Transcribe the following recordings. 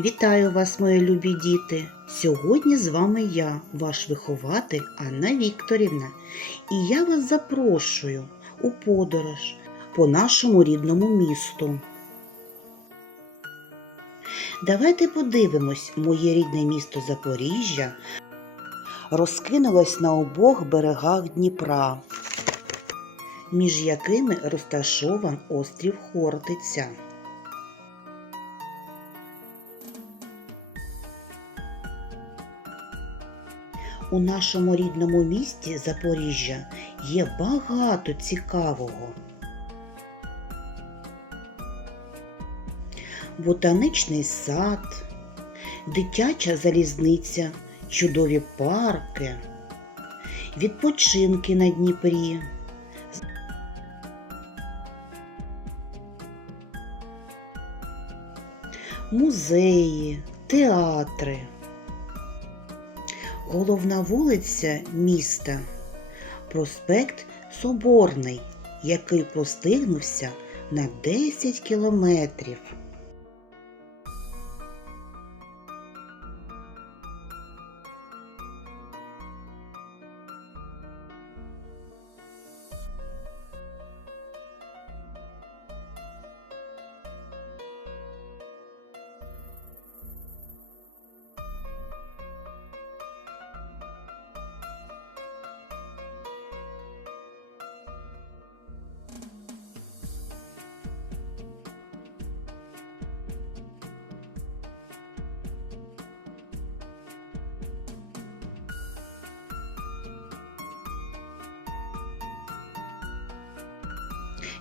Вітаю вас, мої любі діти! Сьогодні з вами я, ваш вихователь Анна Вікторівна, і я вас запрошую у подорож по нашому рідному місту. Давайте подивимось, моє рідне місто Запоріжжя розкинулось на обох берегах Дніпра, між якими розташован острів Хортиця. У нашому рідному місті Запоріжжя є багато цікавого. Ботаничний сад, дитяча залізниця, чудові парки, відпочинки на Дніпрі. Музеї, театри. Головна вулиця міста проспект Соборний, який простигнувся на 10 кілометрів.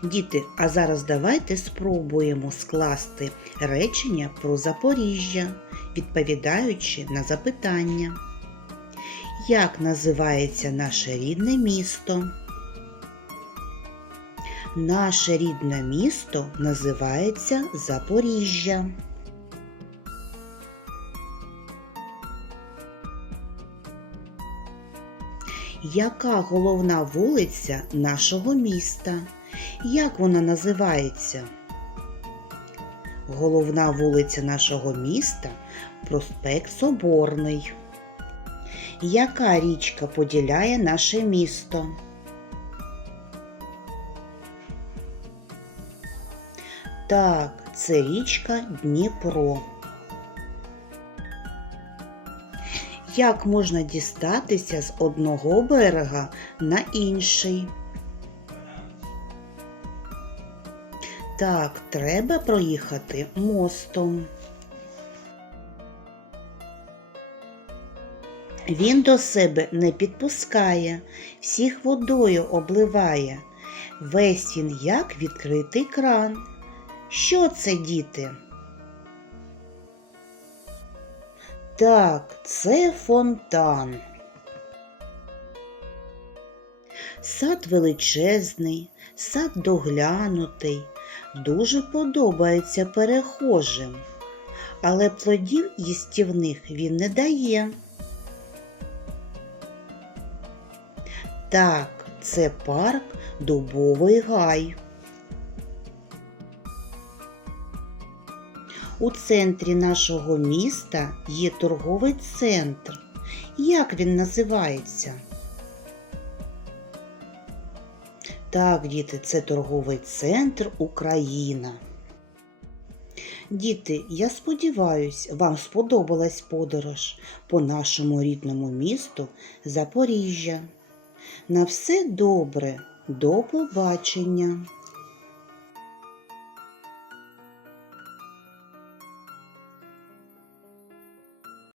Діти, а зараз давайте спробуємо скласти речення про Запоріжжя, відповідаючи на запитання. Як називається наше рідне місто? Наше рідне місто називається Запоріжжя. Яка головна вулиця нашого міста? Як вона називається? Головна вулиця нашого міста проспект Соборний. Яка річка поділяє наше місто? Так, це річка Дніпро. Як можна дістатися з одного берега на інший? Так, треба проїхати мостом. Він до себе не підпускає, всіх водою обливає. Весь він як відкритий кран. Що це, діти? Так, це фонтан. Сад величезний, сад доглянутий, дуже подобається перехожим, але плодів їстівних він не дає. Так, це парк Дубовий гай. У центрі нашого міста є торговий центр. Як він називається? Так, діти, це торговий центр Україна. Діти, я сподіваюсь, вам сподобалась подорож по нашому рідному місту Запоріжжя. На все добре, до побачення!